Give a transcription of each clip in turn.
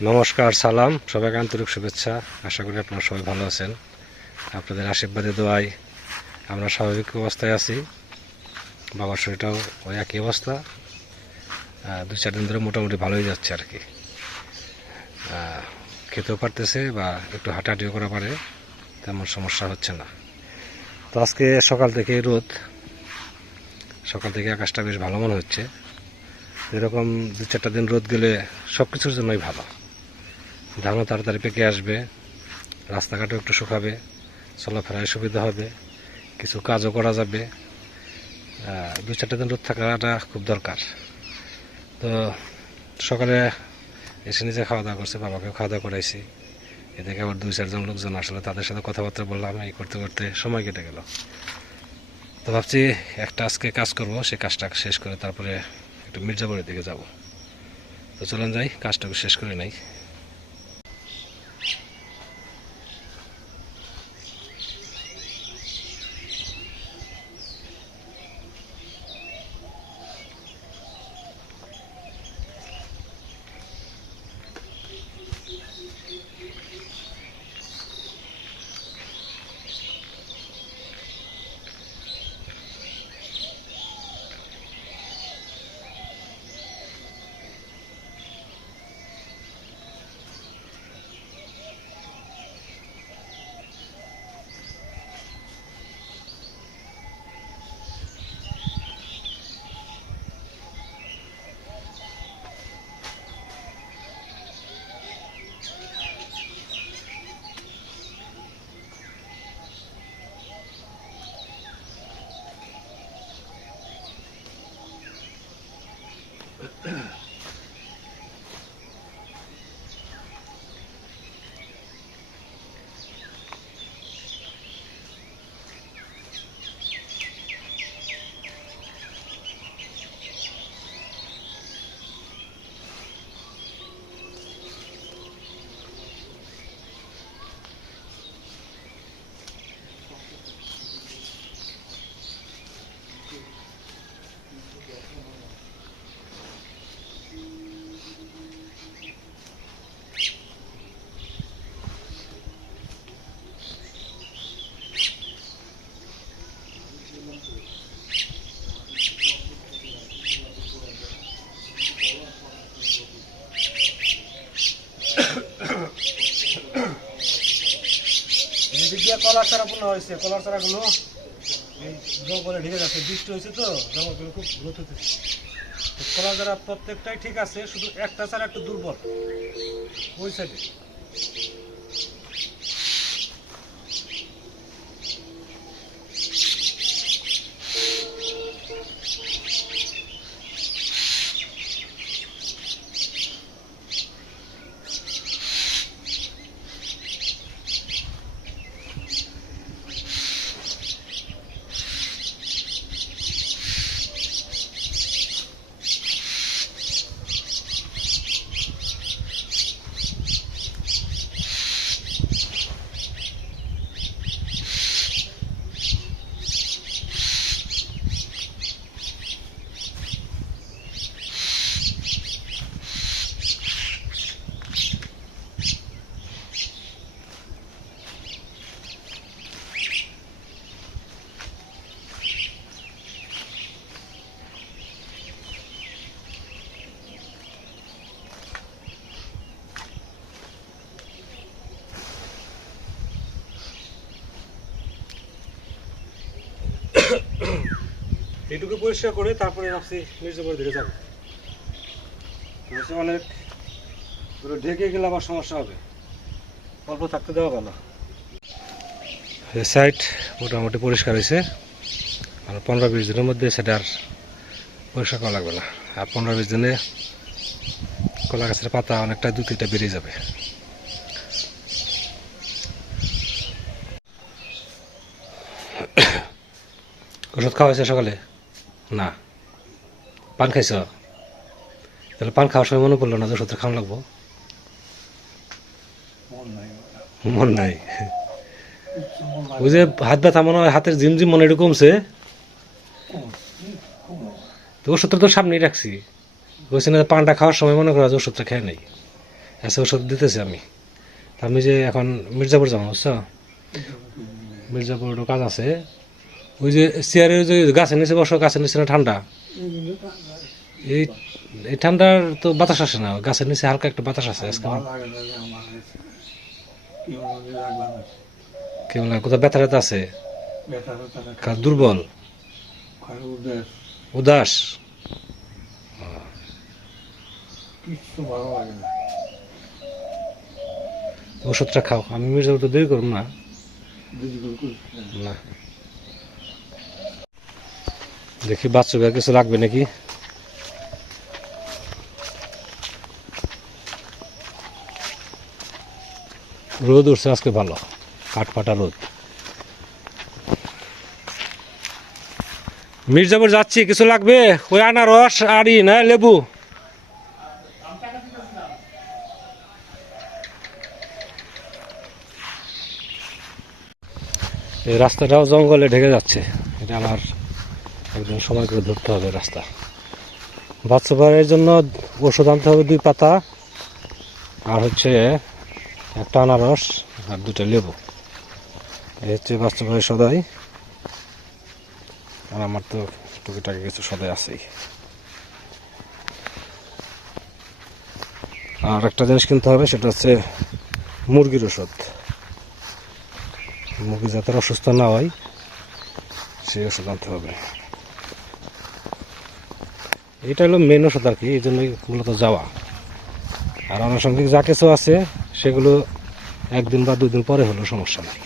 নমস্কার, সালাম, সবাইকে আন্তরিক শুভেচ্ছা। আশা করি আপনারা সবাই ভালো আছেন। আপনাদের আশীর্বাদে দোয়ায় আমরা স্বাভাবিক অবস্থায় আছি। বাবার শরীরটাও ওই একই অবস্থা। 2-4 দিন ধরে মোটামুটি ভালোই যাচ্ছে আর কি। খেতেও পারতেছে বা একটু হাঁটাহাঁটিও করা পারে, তেমন সমস্যা হচ্ছে না। তো আজকে সকাল থেকে রোদ, সকাল থেকে আকাশটা বেশ ভালো মনে হচ্ছে। এরকম 2-4টা দিন রোদ গেলে সব কিছুর জন্যই ভালো। ধানও তাড়াতাড়ি পেকে আসবে, রাস্তাঘাটও একটু শুকাবে, চলাফেরায় সুবিধা হবে, কিছু কাজও করা যাবে। 2-4টা দিন রোদ থাকাটা খুব দরকার। তো সকালে এসে নিজে খাওয়া দাওয়া করছে, বাবাকেও খাওয়া দাওয়া করাইছি। এদিকে আবার 2-4 জন লোকজন আসলে, তাদের সাথে কথাবার্তা বললাম। এই করতে করতে সময় কেটে গেল। তো ভাবছি একটা আজকে কাজ করব, সেই কাজটা শেষ করে তারপরে একটু মির্জাপুরের দিকে যাব। তো চলেন যাই, কাজটাকে শেষ করে নেই। কলার চারা পূর্ণ হয়েছে, কলার চারাগুলো এই জঙ্গলে ঢেকে যাচ্ছে। বৃষ্টি হয়েছে তো জঙ্গলগুলো খুব গ্রোথ হতেছে। কলার চারা প্রত্যেকটাই ঠিক আছে, শুধু একটা চারা একটু দুর্বল ওই সাইডে। এটুকু পরিষ্কার করে তারপরে ভাবছি মির্জাপুরের দিকে যাবো। অনেক ঢেকে গেলে আবার সমস্যা হবে, অল্প থাকতে দেওয়া ভালো। সাইড মোটামুটি পরিষ্কার হয়েছে, আর 15-20 দিনের মধ্যে সেটা আর পরিষ্কার করা লাগবে না। আর 15-20 দিনে কলা গাছের পাতা অনেকটা 2-3টা বেরিয়ে যাবে। ওষুধ খাওয়া হয়েছে সকালে? না। পান খাইছ? তাহলে পান খাওয়ার সময় মনে পড়লো না যে ওষুধটা খাওয়া লাগবো? মন নাই। ওই যে হাত ব্যথা মনে হয়, হাতের জিমজিম মনে একটু কমছে, তো ওষুধটা তো সামনেই রাখছি। বলছি না পানটা খাওয়ার সময় মনে করা যে ওষুধটা খেয়ে নেই, এসে ওষুধ দিতেছি আমি। আমি যে এখন মির্জাপুর যাবো, বুঝছো? মির্জাপুর একটু কাজ আছে। ওই যে চেয়ারের যে গাছের নিচে বসো, গাছের নিচে না ঠান্ডা, এই এই ঠান্ডার তো বাতাস আসে না, গাছের নিচে হালকা একটা বাতাস আছে আজকে। কেমন কোথাও ব্যথা ট্যাথা আছে? দুর্বল, উদাস, ওষুধটা খাও। আমি মির্জাপুর তো দেরি করুন না। না, দেখি বাচ্চাকে কিছু লাগবে নাকি। রোদ উঠছে আজকে ভালো, কাঠফাটা রোদ। মির্জাপুর যাচ্ছি, কিছু লাগবে? ওই আনারস আর ই না লেবু। এই রাস্তাটাও জঙ্গলে ঢেকে যাচ্ছে, এটা আমার একদম সময় করে ধরতে হবে রাস্তা। বাচ্চাদের জন্য ওষুধ আনতে হবে 2 পাতা, আর হচ্ছে একটা আনারস আর 2টা লেবু। এই হচ্ছে বাচ্চাদের সদাই। আর আমার তো টুকিটাকি কিছু সদাই আছেই। আর একটা জিনিস কিনতে হবে, সেটা হচ্ছে মুরগির ওষুধ। মুরগি যাতে অসুস্থ না হয় সেই ওষুধ আনতে হবে। এটা হলো মেন ওষুধ আর কি, এই জন্যই মূলত যাওয়া। আর আনুষঙ্গিক যা কিছু আছে সেগুলো 1 দিন বা 2 দিন পরে হলো সমস্যা নাই।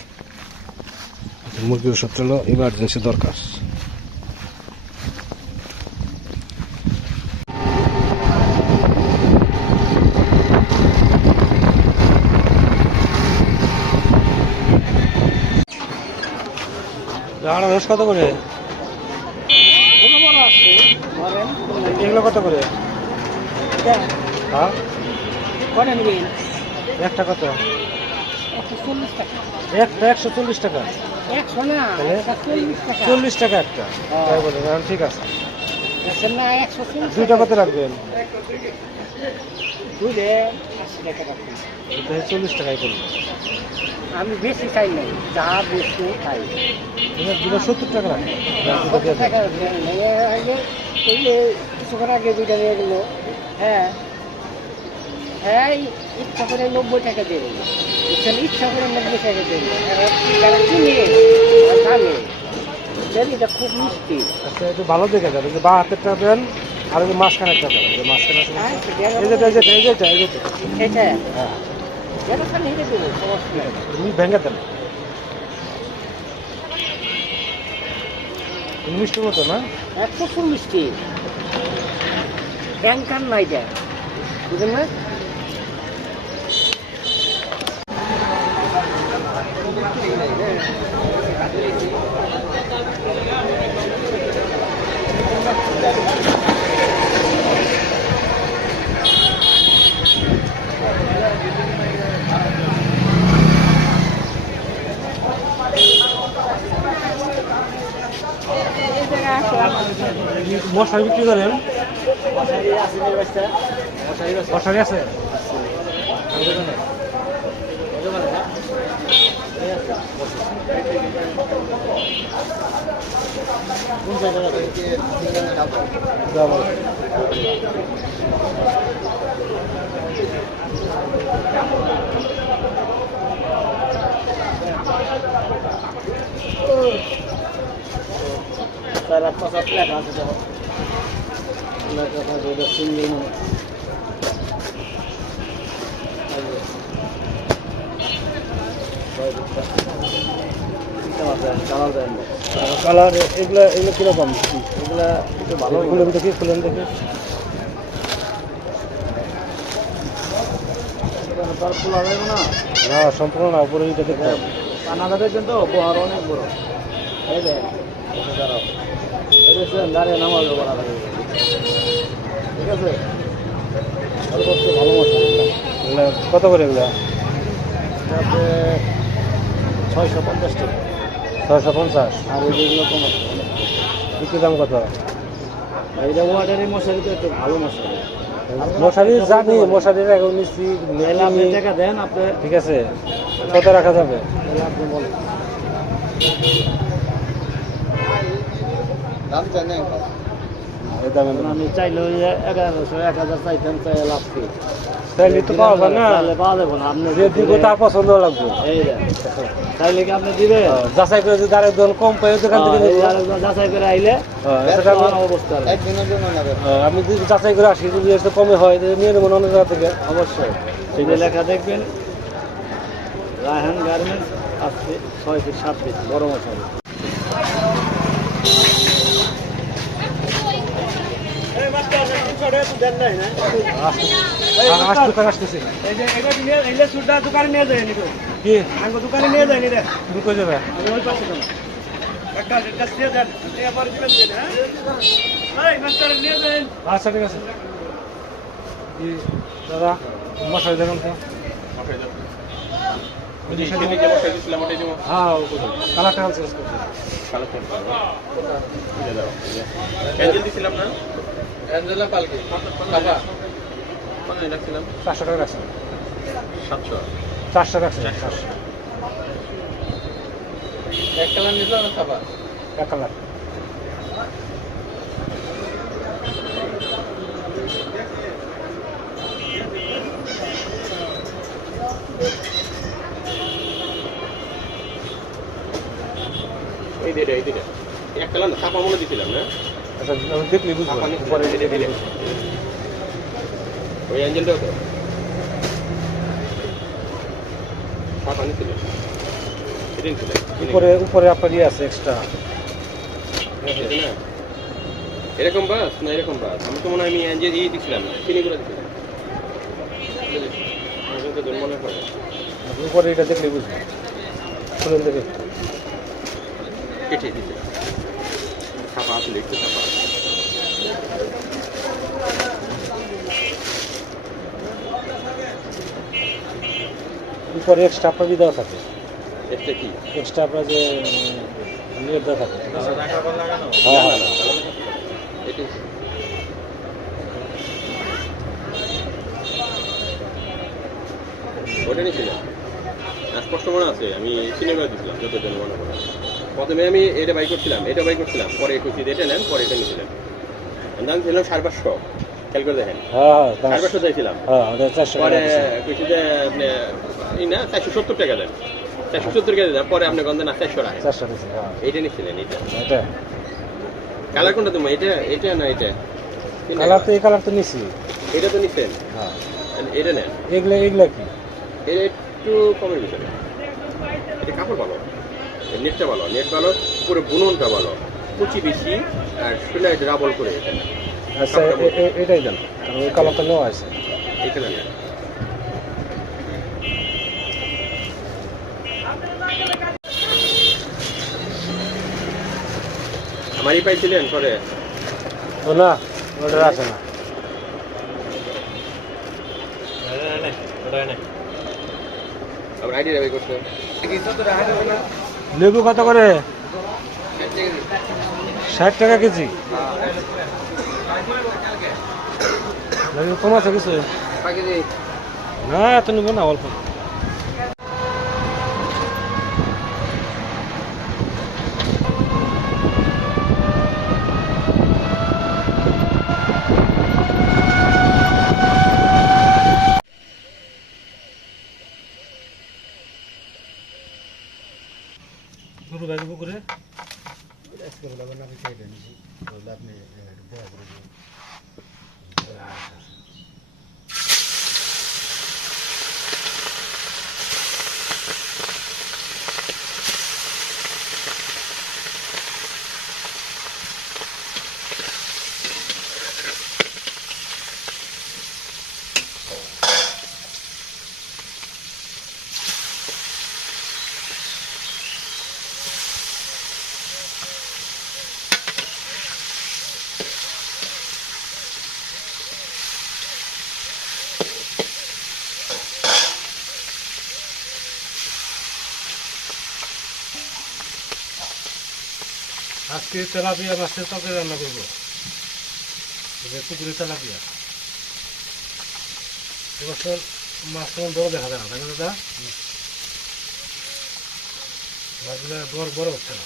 মুরগির ওষুধ হলো ইমার্জেন্সি দরকার। আনারস কত করে? এগুলো কত করে? হ্যাঁ, একটা কত? একটা 140 টাকা। 40 টাকা একটা, তাই বলে? ঠিক আছে, 2টা কত রাখবেন? 40 টাকাই করবেন। আমি বেশি চাই নাই, যা বেশি খাই 70 টাকা রাখবেন। কিছুক্ষণ আগে 2টা নিয়ে গেলো। হ্যাঁ হ্যাঁ, ইচ্ছা করে 90 টাকা দেবে, ইচ্ছা করে 90 টাকা দেবে। যারা কিনে দামে এটা খুব মিষ্টি। আচ্ছা, একটু ভালো দেখে যাবে যে 72 টাকা দেন, আর ওই যে মাঝখানে একটা দেন, যে মাঝখানে এটা হ্যাঁ, হেঁটে দেবো, সমস্যা নেই। তুমি ভেঙে দেন। মিষ্টির মতো না, প্রচুর মিষ্টি, ব্যাংকার নাই দেয়, বুঝলেন না? মশারি বিক্রি করেন? মশারি আছে? Para pasar plata, la casa de los indios. Colour এগুলা এগুলো কিরকম? এগুলা একটু ভালো খুলে দেখি, খুলেন দেখি। খোলা যাবে না, না সম্পূর্ণ না, উপরে এটা দেখতে হবে। কানাডাদের কিন্তু বহর অনেক বড়। এই যে দাঁড়িয়ে নামাজ করা লাগে, ঠিক আছে? ভালো মশলা। কত করে এগুলা? 650 টাকা। 650। আর এইগুলো কম আছে, বিক্রি দাম কত? এইটা ওয়াটারের মশারি তো একটু ভালো মশলা, মশারি জানি, মশারির এখন নিচ্ছি। তাহলে আপনি টাকা দেন, আপনি ঠিক আছে, কত রাখা যাবে? তাহলে আপনি বলেন। এই দামে এখন আমি চাইলে ওই 1100 1000 চাইতাম, চাই লাভ কি? তাইলে তো পাওয়া যায় না, তাহলে পাওয়া যাবে না। আপনি যে দিব তার পছন্দ লাগবে। এই দেন, তাইলে কি আপনি দিবেন? যাচাই করে যদি আরেক দোকান কম পাই, ওই দোকান থেকে এই নেবো। আরেকজন যাচাই করে আইলে এটা আমি অবস্থা একদিনের জন্য নেবেন। আমি যদি যাচাই করে আসি, যদি একটু কমে হয় তাহলে নিয়ে নেবো অন্য জায়গা থেকে। অবশ্যই সেটা লেখা দেখবেন, রায়হান গার্মেন্টস আসছে 6 ফিট 7 ফিট বড় মশারি। আসতেছি দোকানে নিয়ে যায় কি দোকানে নিয়ে যায়নি রে, তুমি কই যাবে? আমি ওই পাশে যাবো। আচ্ছা ঠিক আছে। কি দাদা মশারি দেখুন তো। হ্যাঁ কালারটা চেঞ্জ করছি। চারশো টাকা রাখছেন, 400 রাখছেন, 400 এক কালার। একটা না ছাপা মনে দিছিলাম না, আচ্ছা আমি দেখলি বুঝবো পরে দেখলি বুঝবো। ওই অ্যাঞ্জেলটাও তো ছাপা নিছিলেন, এটা নিছিলেন উপরে উপরে আপনার ইয়ে আছে এক্সট্রা। না এরকম বাস না এরকম বাস, আমি তো মনে হয় আমি অ্যাঞ্জেল ইয়ে দিছিলাম না, চিনি করে দিছিলাম মনে পড়ে। উপরে এটা দেখলে বুঝবো, খুলেন দেখে। কেটে দিছিলাম ছাপা আসলে একটু ছাপা উপরে এক্সট্রা আপনার দেওয়া থাকে, এটা কি এক্সট্রা আপনার যে নেট দেওয়া থাকে। হ্যাঁ হ্যাঁ এটা ওটা নিয়েছিলাম স্পষ্ট মনে আছে, আমি সিনেমা দিয়েছিলাম যতজন মনে পড়ে। প্রথমে আমি এটা বাই করছিলাম, এটা বাই করছিলাম, পরে খুশি এটা নেন, পরে এটা নিয়েছিলাম। দাম ছিলাম 550, খেয়াল করে দেখেন হ্যাঁ 550 চাইছিলাম, হ্যাঁ ওটা 400 পরে টাকা। খুশিতে আপনি এই না 470 টাকা দেন, 470 টাকা দেন, পরে আপনি গন্ধে না 400 টাকা 400 দিছি। হ্যাঁ এইটা নিয়েছিলেন। এইটা এটা কালার কোনটা তোমার, এটা এটা না এটা কালার তো, এই কালার তো নিছি। এটা তো নিচ্ছেন, হ্যাঁ এটা নেন। এগুলা এগুলা কি? এটা একটু কমের ভিতরে, এটা কাপড় ভালো, নেটটা ভালো, নেট ভালো, পুরো বুননটা ভালো, কুচি বেশি আর সেলাই ডাবল করে এখানে। আচ্ছা এটাই দেন, কারণ ওই কালারটা নেওয়া আছে। এখানে নেন। আমারই পাইছিলেন পরে ও না ওটা আছে না। আমার আইডি রেবাই করছে। লেবু কত করে? 60 টাকা কেজি। লেবু কম আছে কিছু না, এত নেব না, অল্প। গরু গাড়ি পুকুরে আজকে তেলাপিয়া মাছের তরকারি রান্না করবো, পুকুরে তেলাপিয়া। এবছর মাছ তেমন বড় দেখা যায় না, তাই না দাদা? মাছগুলো বড় বড় হচ্ছে না।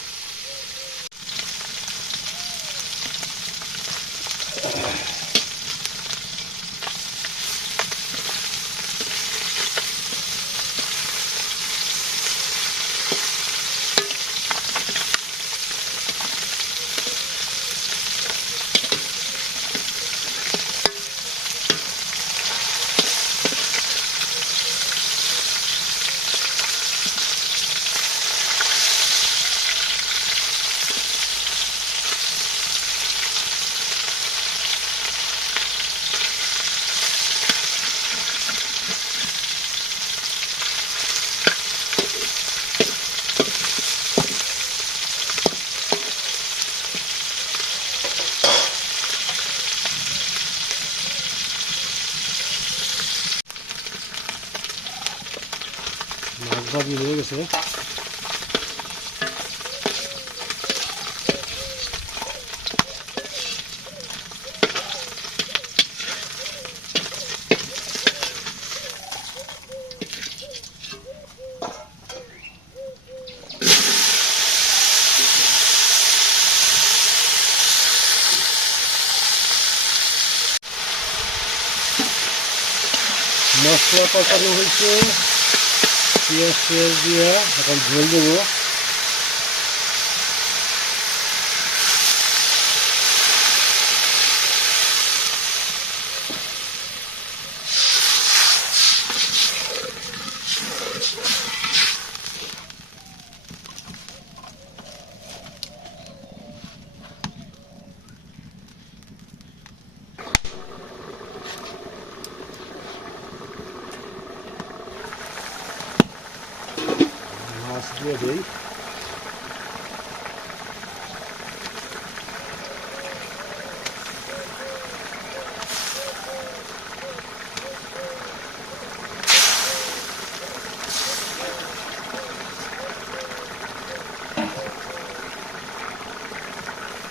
মাছ ভাজি হয়ে গেছে। মশলা কষানো হয়েছে, পেঁয়াজ দিয়ে এখন ঝোল দেবো। মাছ দিয়ে দিই।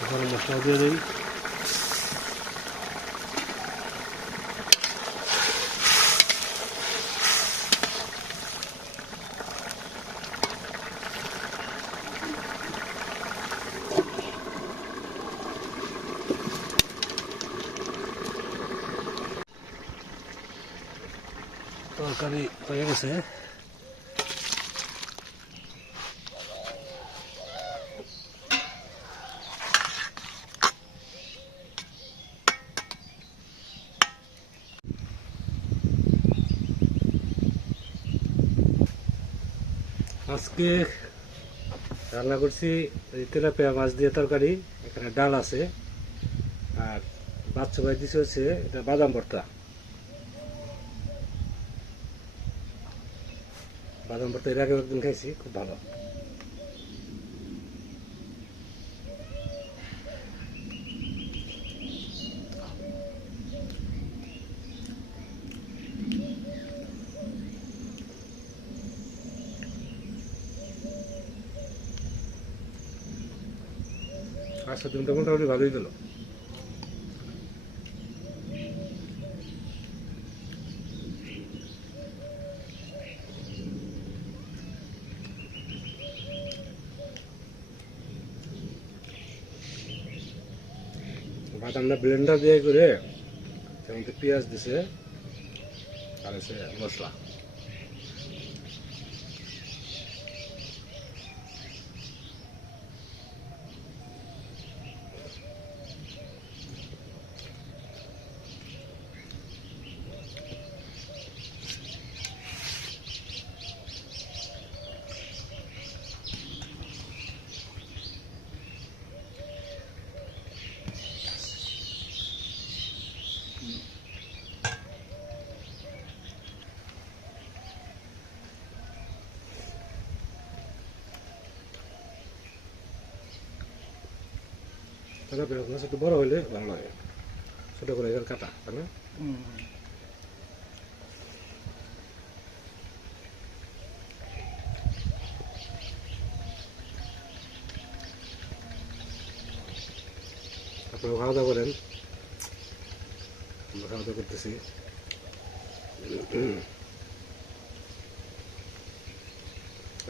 গরম মশলা দিয়ে দিই। তরকারি হয়ে গেছে। আজকে রান্না করছি তেলাপিয়া মাছ দিয়ে তরকারি, এখানে ডাল আছে, আর বাচ্চা ভাই দিছে হচ্ছে এটা বাদাম ভর্তা। বাদাম ভর্তা এর আগে একদিন খাইছি, খুব ভালো। আজকের দিনটা মোটামুটি ভালোই গেল। বাদামটা ব্লেন্ডার দিয়ে করে তার মধ্যে পেঁয়াজ দিছে আর হচ্ছে মশলা। তেলাপিয়া মাছ একটু বড় হলে ভালো লাগে, ছোট করে এখানে কাটা, তাই না? আপনারা খাওয়া দাওয়া করেন, আমরা খাওয়া দাওয়া করতেছি।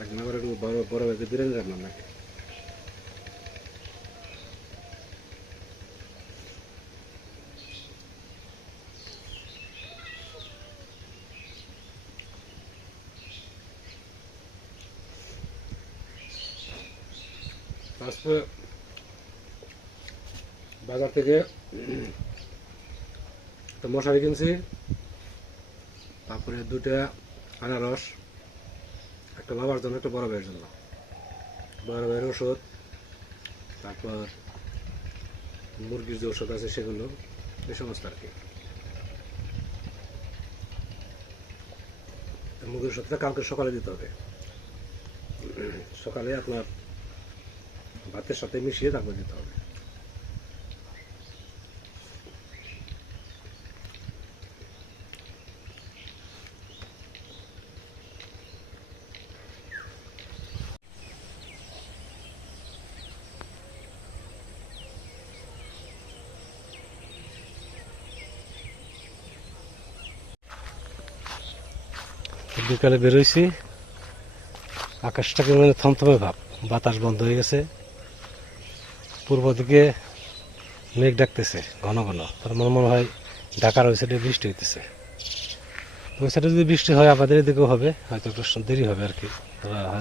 একদিন আবার একটু বড় বড় বাড়িতে বিরিয়ানি রাখলাম নাকি? আজকে বাজার থেকে একটা মশারি কিনছি, তারপরে দুটা আনারস, একটা বাবার জন্য, একটা বড় ভাইয়ের জন্য। বড় ভাইয়ের ওষুধ, তারপর মুরগির যে ওষুধ আছে সেগুলো, এই সমস্ত আর কি। মুরগির ওষুধটা কালকে সকালে দিতে হবে। সকালে আপনার ভাতের সাথে মিশিয়ে তারপর দিতে হবে। বিকালে বেরোইছি, আকাশটাকে মানে থমথমে ভাব, বাতাস বন্ধ হয়ে গেছে, পূর্ব দিকে মেঘ ডাকতেছে ঘন ঘন। তার মনে হয় ঢাকার ওই সাইডে বৃষ্টি হইতেছে। ওই সাইডে যদি বৃষ্টি হয় আমাদের এদিকেও হবে, হয়তো একটু দেরি হবে আর কি,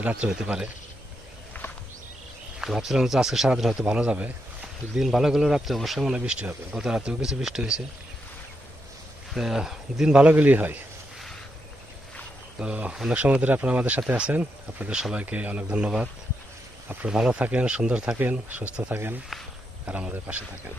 রাত্রে হতে পারে। তো ভাবছিলাম যে আজকে সারাদিন হয়তো ভালো যাবে, দিন ভালো গেলেও রাত্রে অবশ্যই মনে হয় বৃষ্টি হবে। গত রাত্রেও কিছু বৃষ্টি হয়েছে, দিন ভালো গেলেই হয়। তো অনেক সময় ধরে আপনারা আমাদের সাথে আছেন, আপনাদের সবাইকে অনেক ধন্যবাদ। আপনারা ভালো থাকেন, সুন্দর থাকেন, সুস্থ থাকেন, আর আমাদের পাশে থাকেন।